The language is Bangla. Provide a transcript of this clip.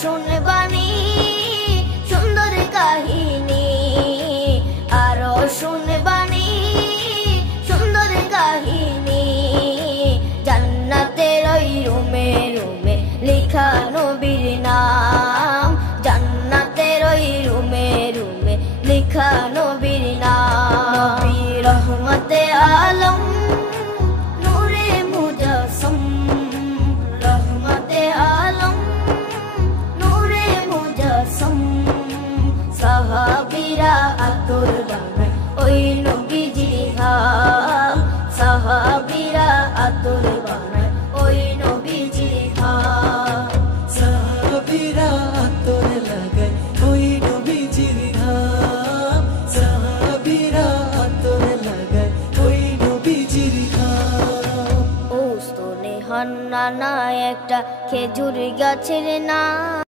শুনবানি সুন্দর কাহিনী, আরো শুনবানি সুন্দর কাহিনী। জান্নাতের ওই রুমে রুমে লেখা নবীর নাম, জান্নাতের ওই রুমে রুমে লেখা নবীর নাম। নবী রহমতে আলম নূরে মুজাসসম, রহমতে আলম নূরে মুজাসসম। সাহাবীরা আতর বানায় ওই নবীজির ঘাম, সাহাবীরা আতর বানায় ওই নবীজির ঘাম। সাহাবীরা আতর লাগায় ওই নবীজির ঘাম, সাহাবীরা আতর লাগায় ওই নবীজির ঘাম। ও স্তনে হান্নানা একটা খেজুর গাছের নাম।